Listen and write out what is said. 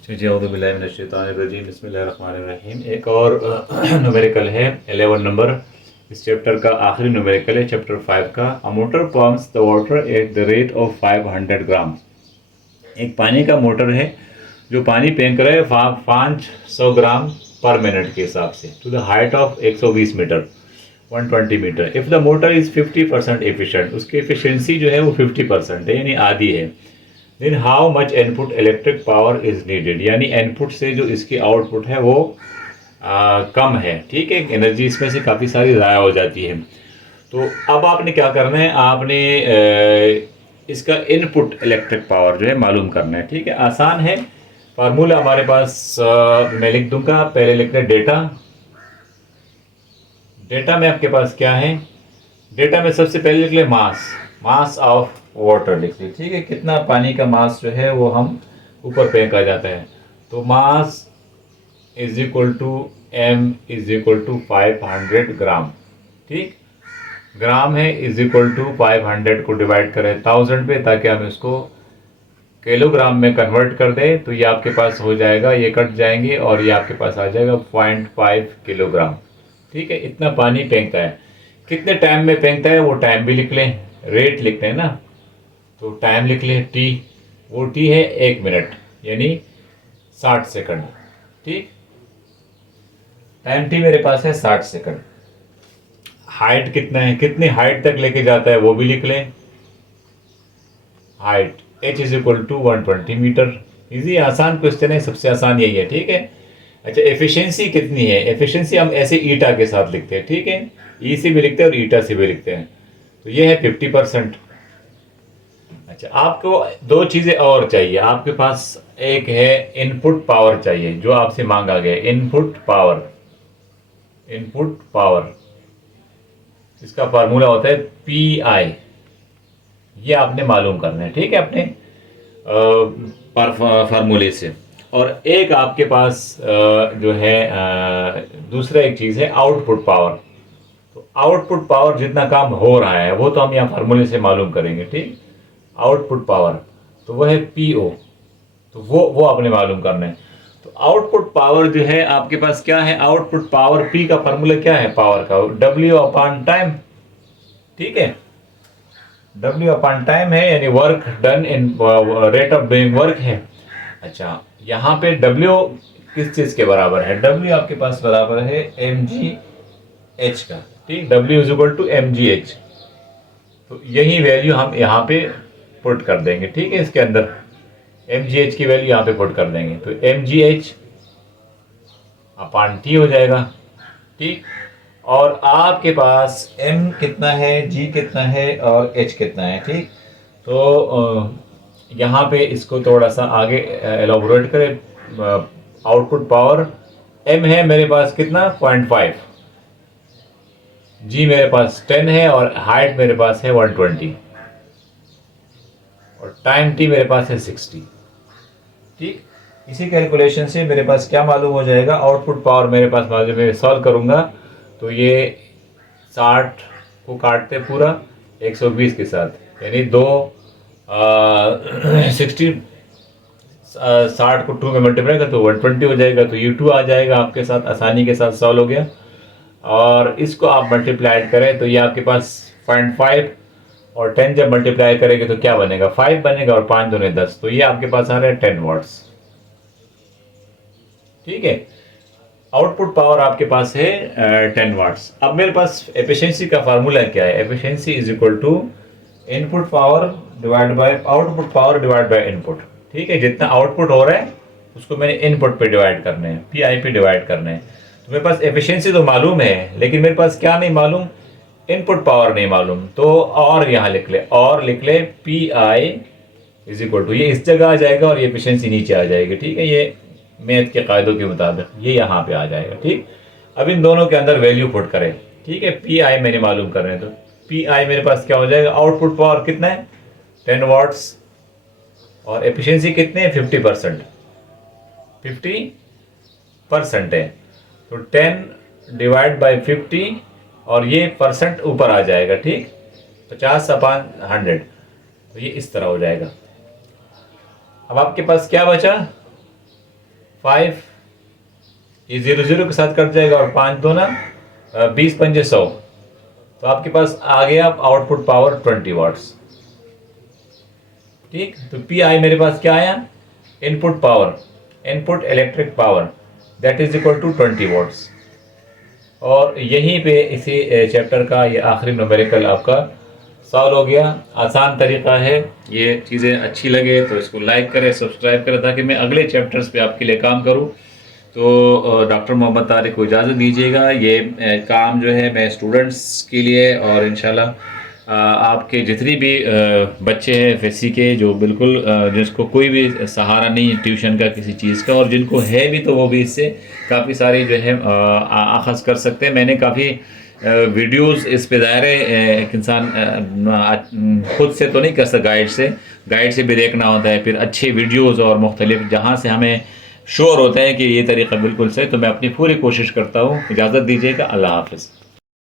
औज़ुबिल्लाहिमिनश्शैतानिर्रजीम बिस्मिल्लाहिर्रहमानिर्रहीम। एक और न्यूमेरिकल है 11 नंबर। इस चैप्टर का आखिरी न्यूमेरिकल है चैप्टर 5 का। A motor pumps the water at the rate of 500 ग्राम। एक पानी का मोटर है जो पानी फेंक रहा है 500 ग्राम पर मिनट के हिसाब से to the height of 120 metre 120 metre. If the motor is 50% efficient, उसकी एफिशिएंसी जो है वो 50% है, यानी आधी है। Then how much input electric power is needed, यानी इनपुट से जो इसकी आउटपुट है वो कम है। ठीक है, एनर्जी इसमें से काफ़ी सारी ज़ाया हो जाती है। तो अब आपने क्या करना है, आपने इसका इनपुट इलेक्ट्रिक पावर जो है मालूम करना है। ठीक है, आसान है। फार्मूला हमारे पास मैं लिख दूंगा। पहले लिख दें डेटा। डेटा में आपके पास क्या है? डेटा में सबसे पहले लिख ले मास ऑफ वाटर लिख ली। ठीक है, कितना पानी का मास जो है वो हम ऊपर फेंका जाता है। तो mass is equal to M is equal to 500 gram. ठीक, ग्राम है इज इक्वल टू 500 को डिवाइड करें 1000 पे, ताकि हम इसको किलोग्राम में कन्वर्ट कर दें। तो ये आपके पास हो जाएगा, ये कट जाएंगे और ये आपके पास आ जाएगा 0.5 किलोग्राम। ठीक है, इतना पानी फेंकता है। कितने टाइम में फेंकता है वो टाइम भी लिख लें, रेट लिखते हैं ना, तो टाइम लिख लें टी। वो टी है 1 मिनट, यानी 60 सेकंड। ठीक, टाइम टी मेरे पास है 60 सेकंड। हाइट कितना है, कितनी हाइट तक लेके जाता है वो भी लिख लें। Height h is equal to 120 metre. Easy आसान क्वेश्चन है, सबसे आसान यही है। ठीक है, अच्छा एफिशिएंसी कितनी है? एफिशिएंसी हम ऐसे ईटा के साथ लिखते हैं। ठीक है, ई से भी लिखते हैं और ईटा से भी लिखते हैं। तो ये है 50%। अच्छा, आपको दो चीज़ें और चाहिए। आपके पास एक है इनपुट पावर चाहिए, जो आपसे मांगा गया। इनपुट पावर, इनपुट पावर इसका फार्मूला होता है पी आई। ये आपने मालूम करना है। ठीक है, अपने फार्मूले से। और एक आपके पास जो है दूसरा एक चीज़ है आउटपुट पावर। तो आउटपुट पावर जितना काम हो रहा है वो तो हम यहाँ फार्मूले से मालूम करेंगे। ठीक, आउटपुट पावर तो वो है पी ओ। तो वो आपने मालूम करना है। तो आउटपुट पावर जो है आपके पास क्या है? आउटपुट पावर पी का फार्मूला क्या है? पावर का डब्ल्यू अपॉन टाइम। ठीक है, डब्ल्यू अपॉन टाइम है, यानी work done in rate of doing work है। अच्छा, यहाँ पे डब्ल्यू किस चीज़ के बराबर है? डब्ल्यू आपके पास बराबर है एम जी एच का। ठीक, W is equal to M G H. तो यही वैल्यू हम यहाँ पे पुट कर देंगे। ठीक है, इसके अंदर एम जी एच की वैल्यू यहाँ पे पुट कर देंगे। तो एम जी एच अपान टी हो जाएगा। ठीक, और आपके पास m कितना है, g कितना है और h कितना है। ठीक, तो यहाँ पे इसको थोड़ा सा आगे एलोबोरेट करें। आउटपुट पावर m है मेरे पास कितना 0.5, g मेरे पास 10 है और हाइट मेरे पास है 120 और टाइम t मेरे पास है 60। ठीक, इसी कैलकुलेशन से मेरे पास क्या मालूम हो जाएगा? आउटपुट पावर मेरे पास मालूम है। सॉल्व करूँगा तो ये 60 को काटते पूरा 120 के साथ, यानी 60 60 को 2 में मल्टीप्लाई कर तो 120 हो जाएगा। तो ये 2 आ जाएगा आपके साथ, आसानी के साथ सॉल्व हो गया। और इसको आप मल्टीप्लाई करें तो ये आपके पास 0.5 और 10 जब मल्टीप्लाई करेंगे तो क्या बनेगा? 5 बनेगा और 5 दूने 10। तो ये आपके पास आ रहा है 10 वाट्स। ठीक है, आउटपुट पावर आपके पास है 10 वाट्स। अब मेरे पास एफिशिएंसी का फार्मूला क्या है? Efficiency is equal to input power divide by output power divide by input. ठीक है, जितना आउटपुट हो रहा है उसको मैंने इनपुट पे डिवाइड करने हैं, पी आई पे डिवाइड करने हैं। तो मेरे पास एफिशिएंसी तो मालूम है, लेकिन मेरे पास क्या नहीं मालूम? इनपुट पावर नहीं मालूम। तो और यहाँ लिख ले, और लिख ले P I is equal to, ये इस जगह आ जाएगा और ये एफिशिएंसी नीचे आ जाएगी। ठीक है, ये मैथ के कायदों के मुताबिक ये यहाँ पे आ जाएगा। ठीक, अब इन दोनों के अंदर वैल्यू पुट करें। ठीक है, पी आई मैंने मालूम कर रहे हैं, तो पी आई मेरे पास क्या हो जाएगा? आउटपुट पावर कितना है 10 वाट्स और एफिशिएंसी कितने हैं 50%। 50% है तो 10 डिवाइड बाय 50 और ये परसेंट ऊपर आ जाएगा। ठीक, 50/100। तो ये इस तरह हो जाएगा। अब आपके पास क्या बचा? 5, ये 0 0 के साथ कट जाएगा और 5 2 20 पंजे 100, तो आपके पास आ गया आउटपुट पावर 20 वाट्स। ठीक, तो पी आई मेरे पास क्या आया, input power, input electric power that is equal to 20 watts. और यहीं पे इसी चैप्टर का ये आखिरी न्यूमेरिकल आपका सॉल्व हो गया। आसान तरीका है, ये चीज़ें अच्छी लगे तो इसको लाइक करें, सब्सक्राइब करें, ताकि मैं अगले चैप्टर्स पे आपके लिए काम करूं। तो डॉक्टर मोहम्मद तारिक को इजाज़त दीजिएगा। ये काम जो है मैं स्टूडेंट्स के लिए और इंशाल्लाह आपके जितनी भी बच्चे हैं FSC के, जो बिल्कुल जिसको कोई भी सहारा नहीं ट्यूशन का किसी चीज़ का, और जिनको है भी तो वो भी इससे काफ़ी सारी जो है अखज़ कर सकते हैं। मैंने काफ़ी वीडियोस इस पे ज़ाहिर है एक इंसान खुद से तो नहीं कर सकता, गाइड से भी देखना होता है, फिर अच्छे वीडियोस और मुख्तलिफ जहाँ से हमें श्योर होता है कि ये तरीका बिल्कुल सही। तो मैं अपनी पूरी कोशिश करता हूँ। इजाज़त दीजिएगा, अल्लाह हाफ़िज़।